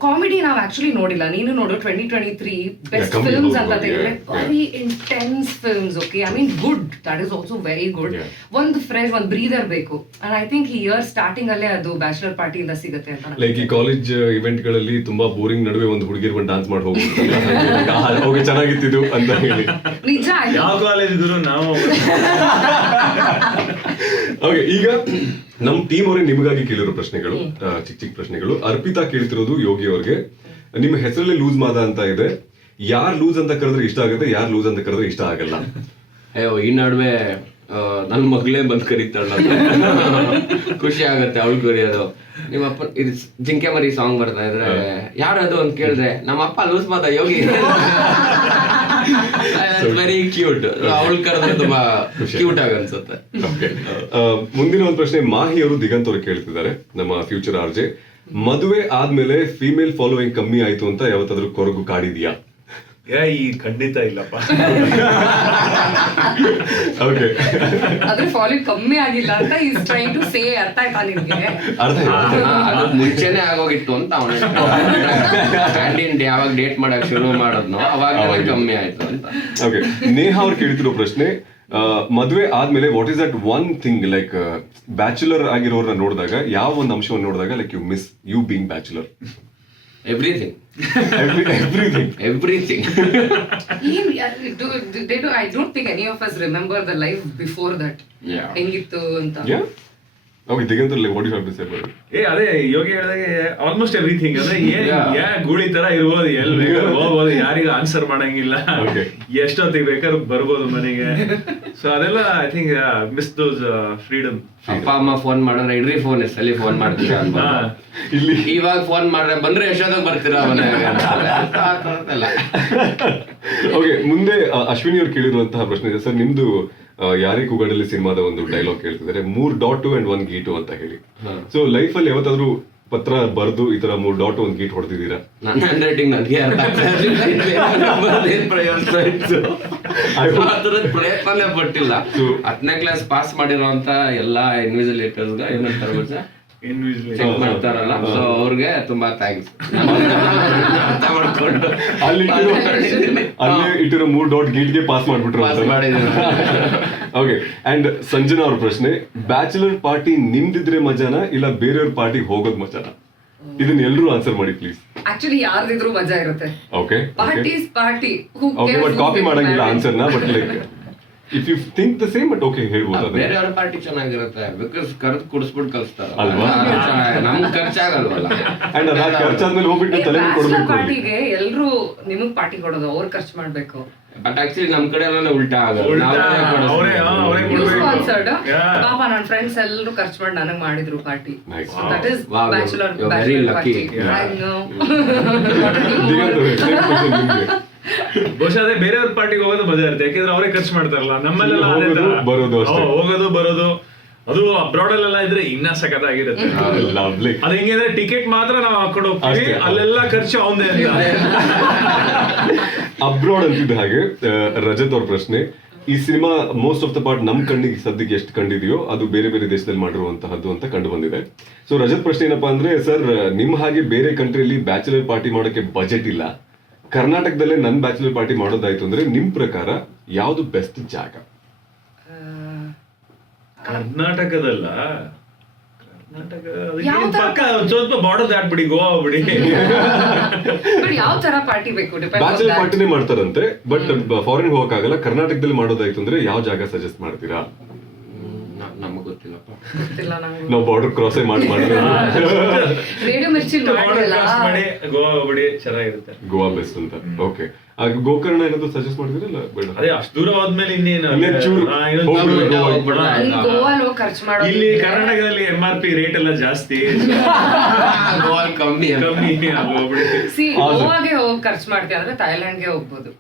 ಕಾಮಿಡಿ ನಾವು ಆಕ್ಚುಲಿ ನೋಡಿಲ್ಲ, ನೀನು ನೋಡು 2023 ಬೆಸ್ಟ್ ಫಿಲ್ಮ್ಸ್ ಅಂತ ತೆಗೆದ್ರೆ very intense films. Okay, I mean good, that is also very good. ಒಂದು ಫ್ರೆಶ್, ಒಂದು ಬ್ರೀದರ್ ಬೇಕು. ಅಂಡ್ ಐ ಥಿಂಕ್ ಈ ಇಯರ್ ಸ್ಟಾರ್ಟಿಂಗ್ ಅಲ್ಲೇ ಅದು ಬ್ಯಾಚುಲರ್ ಪಾರ್ಟಿಯಿಂದ ಸಿಗುತ್ತೆ ಅಂತ. ಲೈಕ್ ಈ ಕಾಲೇಜ್ ಇವೆಂಟ್ ಗಳಲ್ಲಿ ತುಂಬಾ ಬೋರಿಂಗ್ ನಡುವೆ ಒಂದು ಹುಡುಗಿರ್ ಬಂದು ಡಾನ್ಸ್ ಮಾಡಿ ಹೋಗಿ ಚೆನ್ನಾಗಿತ್ತು ಅಂತ ಹೇಳಿ. ನಿಜ. ಯಾವ ಕಾಲೇಜ್ ಗುರು ನಾವು? ಓಕೆ, ಈಗ ನಮ್ ಟೀಮ್ ಅವರೇ ನಿಮಗಾಗಿ ಕೇಳಿರೋ ಪ್ರಶ್ನೆಗಳು, ಚಿಕ್ಕ ಪ್ರಶ್ನೆಗಳು. ಅರ್ಪಿತಾ ಕೇಳ್ತಿರೋದು ಯೋಗಿ ಅವ್ರಿಗೆ, ನಿಮ್ಮ ಹೆಸರಲ್ಲಿ ಲೂಸ್ ಮಾದ ಅಂತ ಇದೆ. ಯಾರ್ ಲೂಸ್ ಅಂತ ಕರೆದ್ರೆ ಇಷ್ಟ ಆಗುತ್ತೆ, ಯಾರ್ ಲೂಸ್ ಅಂತ ಕರೆದ್ರೆ ಇಷ್ಟ ಆಗಲ್ಲ? ಅಯ್ಯೋ, ಈ ನಡುವೆ ನನ್ ಮಗಳೇ ಬಂದ್ ಕರೀತಾಳ, ಖುಷಿ ಆಗತ್ತೆ ಅವಳು ಕರಿಯೋದು. ನಿಮ್ಮಪ್ಪ ಇದು ಜಿಂಕೆ ಮರಿ ಸಾಂಗ್ ಬರ್ತಾ ಇದ್ರೆ ಯಾರದು ಅಂತ ಕೇಳಿದ್ರೆ ನಮ್ಮಪ್ಪ loose Mada Yogi. Very cute. ಅವಳು ಕರೆದ್ರೆ ತುಂಬಾ ಕ್ಯೂಟ್ ಆಗಿ ಅನ್ಸುತ್ತೆ. ಮುಂದಿನ ಒಂದು ಪ್ರಶ್ನೆ ಮಾಹಿ ಅವರು ದಿಗಂತ್ ಅವರು ಕೇಳ್ತಿದ್ದಾರೆ, ನಮ್ಮ ಫ್ಯೂಚರ್ ಆರ್ಜೆ. ಮದುವೆ ಆದ್ಮೇಲೆ ಫೀಮೇಲ್ ಫಾಲೋಯಿಂಗ್ ಕಮ್ಮಿ ಆಯ್ತು ಅಂತ ಯಾವತ್ತಾದ್ರೂ ಕೊರಗು ಕಾಡಿದ್ಯಾ? ಈ ಖಂಡಿತ ಇಲ್ಲಪ್ಪ. ಅದ್ರ ಫಾಲೋಯಿಂಗ್ ಕಮ್ಮಿ ಆಗಿಲ್ಲ ಅಂತ ಈಸ್ ಟ್ರೈಯಿಂಗ್ ಟು ಸೇ. ಅರ್ಥ ಆಯ್ತಾ ನಿಮ್ಗೆ? ಅದು ಮುಂಚೆನೆ ಆಗೋಗಿತ್ತು ಅಂತ ಅವನ ಯಾವಾಗ ಡೇಟ್ ಮಾಡಕ್ ಶುರು ಮಾಡೋದ್ನೋ ಅವಾಗ ಕಮ್ಮಿ ಆಯ್ತು ಅಂತ. ಓಕೆ, ನೇಹಾ ಅವ್ರು ಕೇಳ್ತಿರೋ ಪ್ರಶ್ನೆ, ಮದುವೆ ಆದ್ಮೇಲೆ what is that one thing like bachelor ಆಗಿರೋರ್ನ ನೋಡಿದಾಗ ಯಾವ ಒಂದು ಅಂಶವನ್ನು ನೋಡಿದಾಗ like you miss you being bachelor? Everything. I don't think any of us remember the life before that. ಹೆಂಗಿತ್ತು ಅಂತ. Okay, Digantar, like, what do you have to say about it? ಅದೇ ಯೋಗಿ ಹೇಳಿದಾಗೆ ಆಲ್ಮೋಸ್ಟ್ ಎವ್ರಿಥಿಂಗ್ ಅಂದ್ರೆ ಗೂಳಿ ತರ ಇರ್ಬೋದು, ಎಲ್ಲಿ ಬೇಕಾದ್ರೂ ಹೋಗ್ಬೋದು, ಯಾರಿಗೂ ಆನ್ಸರ್ ಮಾಡಂಗಿಲ್ಲ, ಎಷ್ಟೊತ್ತಿಗೆ ಬೇಕಾದ್ರೂ ಬರ್ಬೋದು ಮನೆಗೆ. ಸೊ ಅದೆಲ್ಲ I think miss those freedom. ಅಪ್ಪ ಅಮ್ಮ ಫೋನ್ ಮಾಡಿದ್ರೆ ಇಡ್ರಿ ಫೋನ್ ಎಷ್ಟಲ್ಲಿ ಫೋನ್ ಮಾಡ್ತೀರಾ ಅಂತ, ಇಲ್ಲಿ ಇವಾಗ ಫೋನ್ ಮಾಡಿದ್ರೆ ಬಂದ್ರೆ ಎಷ್ಟೊತ್ತಿಗೆ ಬರ್ತೀರಾ ಮನೆಗೆ. ಓಕೆ, ಮುಂದೆ ಅಶ್ವಿನಿ ಅವ್ರು ಕೇಳಿರುವಂತಹ ಪ್ರಶ್ನೆ ಇದೆ ಸರ್. ನಿಮ್ದು ಯಾರೇ ಕೂಗಾಡಲ್ಲಿ ಸಿನಿಮಾದ ಒಂದು ಡೈಲಾಗ್ ಹೇಳ್ತಿದ್ದಾರೆ, 3 ಡಾಟು ಅಂಡ್ 1 ಗೀಟು ಅಂತ ಹೇಳಿ. ಸೊ ಲೈಫ್ ಅಲ್ಲಿ ಯಾವತ್ತಾದ್ರೂ ಪತ್ರ ಬರೆದು ಈ ತರ 3 ಡಾಟು 1 ಗೀಟ್ ಹೊಡೆದಿದ್ದೀರಾ? ನನ್ನ ಹ್ಯಾಂಡ್ ರೈಟಿಂಗ್ ನನಗೆ ಪ್ರಯತ್ನನೇ ಪಟ್ಟಿಲ್ಲ. 10ನೇ ಕ್ಲಾಸ್ ಪಾಸ್ ಮಾಡಿರೋಂತ ಎಲ್ಲಾ ಇನ್ವಿಜಿಲೇಟರ್ಸ್ ಏನಂತಾರೆ ಚೆಕ್ ಮಾಡ್ತಾರಲ್ಲ, ಸೊ ಅವ್ರಿಗೆ ತುಂಬಾ ಥ್ಯಾಂಕ್ಸ್. ಅರ್ಥ ಮಾಡ್ಕೊಂಡು ಅಲ್ಲಿ ಇಟ್ಟಿರೋ 3 ಡಾಟ್ ಗೀಟ್ಗೆ ಪಾಸ್ ಮಾಡ್ಬಿಟ್ರು. ಓಕೆ, ಅಂಡ್ ಸಂಜನಾ ಅವ್ರ ಪ್ರಶ್ನೆ, ಬ್ಯಾಚುಲರ್ ಪಾರ್ಟಿ ನಿಮ್ದಿದ್ರೆ ಮಜಾನ ಇಲ್ಲ ಬೇರೆಯವ್ರ ಪಾರ್ಟಿಗೆ ಹೋಗೋದ್ ಮಜಾನ? ಇದನ್ನ ಎಲ್ಲರೂ ಆನ್ಸರ್ ಮಾಡಿ ಪ್ಲೀಸ್. ಆಕ್ಚುಲಿ ಯಾರ್ದಿದ್ರು ಮಜಾ ಇರುತ್ತೆ. Okay, parties party. Okay, but copy ಮಾಡಂಗಿಲ್ಲ ಆನ್ಸರ್ನ. But like if you think the same, but okay ಹೇಳ್ಬೋದು. ಬೇರೆಯವ್ರ ಪಾರ್ಟಿ ಚೆನ್ನಾಗಿರುತ್ತೆ, ಬಿಕಾಸ್ ಕರೆದು ಕುಡಿಸ್ಬಿಟ್ಟು ಕಳಿಸ್ತಾರ ಅಲ್ವಾ, ನಮ್ಗೆ ಖರ್ಚಾಗಲ್ವಲ್ಲ. ಅಂಡ್ ಅದಾದ ಖರ್ಚಾದ್ಮೇಲೆ ಹೋಗ್ಬಿಟ್ಟು ತಲೆ ಕೊಡ್ಬೇಕು. ಪಾರ್ಟಿಗೆ ಎಲ್ರು ನಿಮಗ್ ಪಾರ್ಟಿ ಕೊಡೋದು, ಅವ್ರು ಖರ್ಚು ಮಾಡ್ಬೇಕು. ಬಟ್ ಆಕ್ಚುಲಿ ನಮ್ ಕಡೆ ಎಲ್ಲ ಉಲ್ಟಾ ಆಗೋದು. ಪಾಪ ನನ್ನ ಫ್ರೆಂಡ್ಸ್ ಎಲ್ಲರೂ ಖರ್ಚು ಮಾಡಿ ನನಗ್ ಮಾಡಿದ್ರು party. That is bachelor lucky. ಬಹುಶಃ ಅದೇ ಬೇರೆಯವ್ರ ಪಾರ್ಟಿಗೆ ಹೋಗೋದು ಮಜಾ ಇರುತ್ತೆ, ಯಾಕಂದ್ರೆ ಅವರೇ ಖರ್ಚು ಮಾಡ್ತಾರಲ್ಲ. ನಮ್ಮಲ್ಲೆಲ್ಲ ಹೋಗೋದು ಬರೋದು, ಅದು ಅಬ್ರಾಡ್ ಅಲ್ಲೆಲ್ಲ ಇದ್ರೆ ಇನ್ನ ಸಖತ್ತಾಗಿರುತ್ತೆ. ಅದ್ ಹೆಂಗೆ ಅಂದ್ರೆ ಟಿಕೆಟ್ ಮಾತ್ರ ನಾವು ಹಾಕೊಂಡು ಹೋಗ್ತೀವಿ, ಅಲ್ಲೆಲ್ಲ ಖರ್ಚು ಅವಂದೇ. ಅಬ್ರಾಡ್ ಅಂತಿದ್ದ ಹಾಗೆ ರಜತ್ ಅವ್ರ ಪ್ರಶ್ನೆ, ಈ cinema most of the part ನಮ್ ಕಣ್ಣಿಗೆ ಸದ್ಯಕ್ಕೆ ಎಷ್ಟು ಕಂಡಿದೆಯೋ ಅದು ಬೇರೆ ಬೇರೆ ದೇಶದಲ್ಲಿ ಮಾಡಿರುವಂತಹದ್ದು ಅಂತ ಕಂಡು ಬಂದಿದೆ. ಸೊ ರಜತ್ ಪ್ರಶ್ನೆ ಏನಪ್ಪಾ ಅಂದ್ರೆ, ಸರ್ ನಿಮ್ ಹಾಗೆ ಬೇರೆ ಕಂಟ್ರಿಯಲ್ಲಿ ಬ್ಯಾಚುಲರ್ ಪಾರ್ಟಿ ಮಾಡೋಕೆ ಬಜೆಟ್ ಇಲ್ಲ, ಕರ್ನಾಟಕದಲ್ಲೇ ನನ್ ಬ್ಯಾಚುಲರ್ ಪಾರ್ಟಿ ಮಾಡೋದಾಯ್ತು ಅಂದ್ರೆ ನಿಮ್ ಪ್ರಕಾರ ಯಾವ್ದು ಬೆಸ್ಟ್ ಜಾಗ? ಕರ್ನಾಟಕದಲ್ಲ, ಸ್ವಲ್ಪ ಬಾರ್ಡರ್ ದಾಟ್ಬಿಡಿ, ಗೋವಾ ಬಿಡಿ. ಯಾವ ತರ ಪಾರ್ಟಿ ಬೇಕು? ಬ್ಯಾಚುಲರ್ ಪಾರ್ಟಿನೇ ಮಾಡ್ತಾರಂತೆ, ಬಟ್ ಫಾರಿನ್ ಹೋಗಕ್ಕಾಗಲ್ಲ. ಕರ್ನಾಟಕದಲ್ಲಿ ಮಾಡೋದಾಯ್ತು ಅಂದ್ರೆ ಯಾವ ಜಾಗ ಸಜೆಸ್ಟ್ ಮಾಡ್ತೀರಾ? ನಮಗ್ ಗೊತ್ತಿಲ್ಲಪ್ಪ, ನಾವು ಬಾರ್ಡರ್ ಕ್ರಾಸ್ ಮಾಡಿ ರೇಡಿಯೋ ಮಿರ್ಚಿ ಗೋವಾ ಬಿಡಿ, ಚೆನ್ನಾಗಿರುತ್ತೆ. ಗೋವಾ ಬೆಸ್ಟ್ ಅಂತ. ಓಕೆ, ಗೋಕರ್ಣ ಏನಾದ್ರು ಸಜೆಸ್ಟ್ ಮಾಡಿದ್ರಲ್ಲ? ಅದೇ ಅಷ್ಟು ದೂರ ಹೋದ್ಮೇಲೆ ಇನ್ನೇನು ಇಲ್ಲಿ ಕರ್ನಾಟಕದಲ್ಲಿ MRP ರೇಟ್ ಎಲ್ಲ ಜಾಸ್ತಿ, ಕಮ್ಮಿ ಗೋವಾಗೆ ಹೋಗಿ ಖರ್ಚು ಮಾಡ್ತೀವಿ ಅಂದ್ರೆ ಥೈಲ್ಯಾಂಡ್ಗೆ ಹೋಗ್ಬೋದು.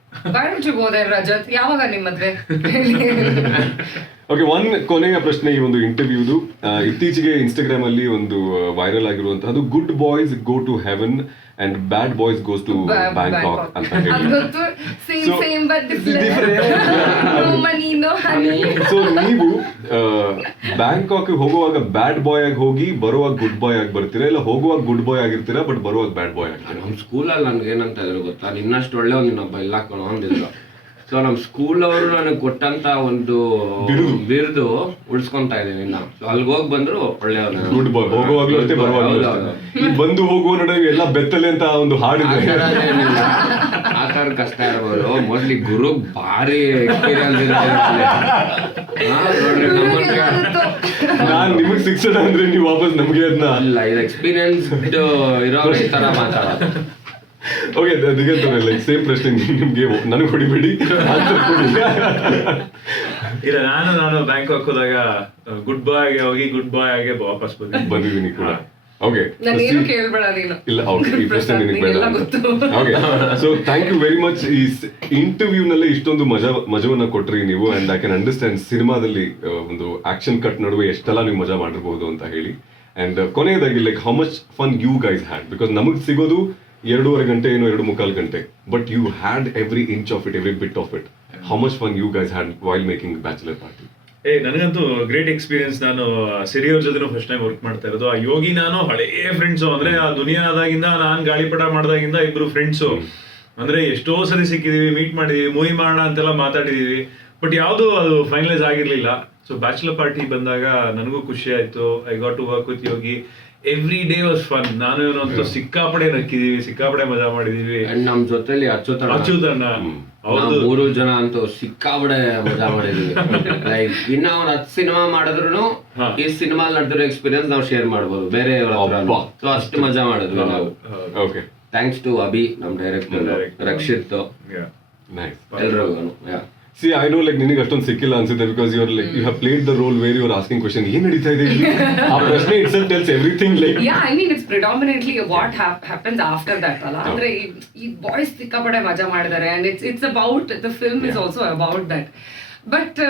ರಜತ್, ಯಾವಾಗ ನಿಮ್ಮ ಮದ್ವೆ? ಓಕೆ, ಕೊನೆಯ ಪ್ರಶ್ನೆ ಈ ಒಂದು ಇಂಟರ್ವ್ಯೂದು. ಇತ್ತೀಚೆಗೆ ಇನ್ಸ್ಟಾಗ್ರಾಮ್ ಅಲ್ಲಿ ಒಂದು ವೈರಲ್ ಆಗಿರುವಂತಹದ್ದು, good boys go to heaven and bad boys goes to Bangkok ಅಂತ ಹೇಳಿ. ಸೊ ನೀವು ಬ್ಯಾಂಕಾಕ್ ಹೋಗುವಾಗ ಬ್ಯಾಡ್ ಬಾಯ್ ಆಗಿ ಹೋಗಿ ಬರುವಾಗ ಗುಡ್ ಬಾಯ್ ಆಗಿ ಬರ್ತೀರಾ, ಇಲ್ಲ ಹೋಗುವಾಗ ಗುಡ್ ಬಾಯ್ ಆಗಿರ್ತೀರಾ ಬಟ್ ಬರುವಾಗ ಬ್ಯಾಡ್ ಬಾಯ್ ಆಗ್ತೀರಾ? ನಮ್ ಸ್ಕೂಲಲ್ಲಿ ನನ್ಗೆ ಏನಂತ ಇದ್ರು ಗೊತ್ತಾ, ನಿನ್ನಷ್ಟು ಒಳ್ಳೆ ನಿನ್ನೊಬ್ಬ ಇಲ್ಲ ಕಣೋ ಅಂದಿದ್ರು. ಸೊ ನಮ್ ಸ್ಕೂಲ್ ಅವರು ನನಗೆ ಕೊಟ್ಟಂತ ಒಂದು ಬಿರುದು ಉಳಿಸ್ಕೊಂತ ಇದೀನಿ ಇನ್ನ. ಸೊ ಅಲ್ಲಿಗೆ ಹೋಗಿ ಬಂದ್ರು ಒಳ್ಳೆಯವ್ರು, ಗುಡ್ ಬಾಯ್. ಹೋಗುವಾಗ್ಲೂ ಅಷ್ಟೇ, ಬರುವಾಗ್ಲೂ ಬಂದು ಹೋಗುವ ನಡುವೆ ಎಲ್ಲ ಬೆತ್ತಲೆ ಅಂತ ಒಂದು ಹಾಡಿದೆ. ಆ ತರ ಕಷ್ಟ ಇರ್ಬೋದು. ಮೋಸ್ಟ್ಲಿ ಗುರು ಭಾರಿ ಎಕ್ಸ್ಪೀರಿಯನ್ಸ್ ಇದೆ. ನಾನ್ ನಿಮಗ್ ಸಿಕ್ಸಡ್ ಅಂದ್ರೆ ನೀವು ವಾಪಸ್ ನಮ್ಗೆ ಅದನ್ನ ಅಲ್ಲ, ಇದು ಎಕ್ಸ್ಪೀರಿಯನ್ಸ್ ಇರೋ ಈ ತರ ಮಾತಾಡೋದು. ಓಕೆ, ದಿಗಂತ ಲೈಕ್ ಸೇಮ್ ಪ್ರಶ್ನೆ ನಿಮ್ಗೆ, ನನಗೆ ಹೊಡಿಬೇಡಿ, ಇಲ್ಲ. ನಾನು ಬ್ಯಾಂಕಾಕ್ ಹೋದಾಗ ಗುಡ್ ಬಾಯ್ ಆಗಿ ಹೋಗಿ ಗುಡ್ ಬಾಯ್ ಆಗಿ ವಾಪಸ್ ಬಂದಿದ್ದೀನಿ ಕೂಡ. ಓಕೆ, ಇಲ್ಲ ಓಕೆ, ಈ ಪ್ರಶ್ನೆ ನಿನಗೆ ಬೇಡ. Okay, so thank you very much. ಈ ಇಂಟರ್ವ್ಯೂ ನಲ್ಲಿ ಇಷ್ಟೊಂದು ಮಜವನ್ನ ಕೊಟ್ರಿ ನೀವು, ಅಂಡ್ ಐ ಕ್ಯಾನ್ ಅಂಡರ್ಸ್ಟ್ಯಾಂಡ್ ಸಿನಿಮಾದಲ್ಲಿ ಒಂದು ಆಕ್ಷನ್ ಕಟ್ ನಡುವೆ ಎಷ್ಟೆಲ್ಲ ನೀವು ಮಜಾ ಮಾಡಿರ್ಬೋದು ಅಂತ ಹೇಳಿ. ಅಂಡ್ ಕೊನೆಯದಾಗಿ like how much fun you guys had, because ನಮಗ್ ಸಿಗೋದು 2.5 ಗಂಟೆ ಏನೋ 2.25 ಗಂಟೆ, but you had every inch of it, every bit of it. How much fun you guys had while making bachelor party? ನನಗಂತೂ ಗ್ರೇಟ್ ಎಕ್ಸ್ಪೀರಿಯನ್ಸ್. ನಾನು ಸಿರಿಯವ್ರ ಜೊತೆ first time work ಮಾಡ್ತಾ ಇರೋದು. ಆ ಯೋಗಿ ನಾನು ಹಳೇ ಫ್ರೆಂಡ್ಸು, ಅಂದ್ರೆ ಆ ದುನಿಯಾದಾಗಿಂದ ನಾನ್ ಗಾಳಿಪಟ ಮಾಡ್ದಾಗಿಂದ ಇಬ್ರು ಫ್ರೆಂಡ್ಸು. ಅಂದ್ರೆ ಎಷ್ಟೋ ಸರಿ ಸಿಕ್ಕಿದೀವಿ, ಮೀಟ್ ಮಾಡಿದೀವಿ, ಮೂವಿ ಮಾಡೋಣ ಅಂತೆಲ್ಲ ಮಾತಾಡಿದೀವಿ. ಬಟ್ ಯಾವುದು ಅದು ಫೈನಲೈಸ್ ಆಗಿರ್ಲಿಲ್ಲ. ಸೊ ಬ್ಯಾಚುಲರ್ ಪಾರ್ಟಿ ಬಂದಾಗ ನನಗೂ ಖುಷಿ ಆಯ್ತು. I got to work with Yogi. Every day was fun. ನಾನು ಇವನಂತೂ ಸಿಕ್ಕಾಪಡೆ ನಕ್ಕಿದೀವಿ, ಸಿಕ್ಕಾಪಡೆ ಮಜಾ ಮಾಡಿದೀವಿ. ಅಂಡ್ ನಮ್ ಜೊತೆಲಿ ಅಚ್ಯುತಣ್ಣ ಹೌದು, 3 ಜನ ಅಂತೂ ಸಿಕ್ಕಾಪಡೆ ಮಜಾ ಮಾಡಿದೀವಿ. ಲೈಕ್ ಇನ್ನ ಒಂದ್ 10 ಸಿನಿಮಾ ಮಾಡಿದ್ರು ಈ ಸಿನಿಮಾ ನಡೆದಿರೋ ಎಕ್ಸ್ಪೀರಿಯನ್ಸ್ ನಾವು ಶೇರ್ ಮಾಡ್ಬೋದು ಬೇರೆ. ಸೊ ಅಷ್ಟು ಮಜಾ ಮಾಡಿದ್ವಿ ನಾವು. ಓಕೆ, ಥ್ಯಾಂಕ್ಸ್ ಟು ಅಭಿ, ನಮ್ ಡೈರೆಕ್ಟರ್, ರಕ್ಷಿತ್, ಎಲ್ರಿಗೂ. ಸಿ ಐ ನೋ ಲೈಕ್ ನಿನಗೆ ಅಷ್ಟೊಂದು ಸಿಕ್ಕಿಲ್ಲ ಅನ್ಸುತ್ತೆ, because you are like you have played the role where you are asking question, ಏನ್ ನಡೀತಾ ಇದೆ ಇಲ್ಲಿ? ಆ ಪ್ರಶ್ನೆ itself tells everything. Like I mean it's predominantly what happens after that ಅಲ್ಲ. ಅಂದ್ರೆ ಈ ಬಾಯ್ಸ್ ಸಿಕ್ಕಾಪಡೆ ಮಜಾ ಮಾಡಿದ್ದಾರೆ, and it's about the film is also about that. But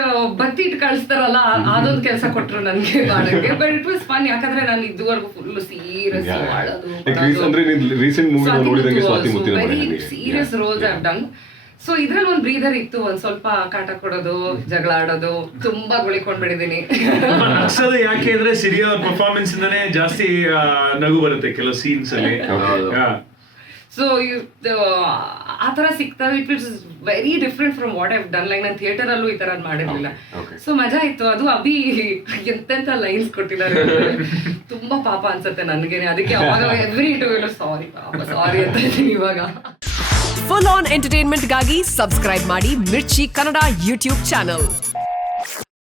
ಬತ್ತಿ ಇಟ್ಟು ಕಳಿಸ್ತಾರಲ್ಲ, ಅದೊಂದು ಕೆಲಸ ಕೊಟ್ರು ನನ್ಗೆ ಮಾಡಕ್ಕೆ. ಬಟ್ ಇಟ್ ವಾಸ್ ಫನ್, ಯಾಕಂದ್ರೆ ನಾನು ಇದುವರೆಗೂ ಫುಲ್ ಸೀರಿಯಸ್ ಅಂದ್ರೆ ರೀಸೆಂಟ್ ಮೂವಿ ನೋಡಿದಂಗೆ Swathi Muthina Mane, very serious roles I have done. So ಇದ್ರಲ್ಲಿ ಒಂದು ಬ್ರೀದರ್ ಇತ್ತು, ಒಂದ್ ಸ್ವಲ್ಪ ಕಾಟ ಕೊಡೋದು, ಜಗಳ ಆಡೋದು, ತುಂಬಾ ಗುಳಿಕೊಂಡ್ಬಿಟ್ಟಿದೀನಿ. ನಗ್ಸೋದು ಯಾಕೆ ಅಂದ್ರೆ ಸಿರಿ ಅವ್ರ ಪರ್ಫಾರ್ಮೆನ್ಸ್ ಇಂದಾನೆ ಜಾಸ್ತಿ ನಗು ಬರುತ್ತೆ ಕೆಲವು ಸೀನ್ಸ್ ಅಲ್ಲಿ. ಸೊ ಆ ತರ ಸಿಗ್ತವೆ. It is very different from what I've done. Like ನಾನು ಥಿಯೇಟರ್ ಅಲ್ಲೂ ಈ ತರ ಮಾಡಿರ್ಲಿಲ್ಲ. ಸೊ ಮಜಾ ಇತ್ತು. ಅದು ಅಭಿ ಎಂತೆಂತ ಲೈನ್ಸ್ ಕೊಟ್ಟಿದ್ದಾರೆ, ತುಂಬಾ ಪಾಪ ಅನ್ಸುತ್ತೆ ನನ್ಗೇನೆ. ಅದಕ್ಕೆ ಅವಾಗ ಎವ್ರಿ ಇಂಟರ್ವ್ಯೂ ಸಾರಿ ಪಾಪ ಸಾರಿ ಅಂತ ಇದ್ದೀನಿ ಇವಾಗ. ಫುಲ್ ಆನ್ ಎಂಟರ್ಟೈನ್ಮೆಂಟ್ ಗಾಗಿ ಸಬ್ಸ್ಕ್ರೈಬ್ ಮಾಡಿ ಮಿರ್ಚಿ ಕನ್ನಡ ಯೂಟ್ಯೂಬ್ ಚಾನಲ್.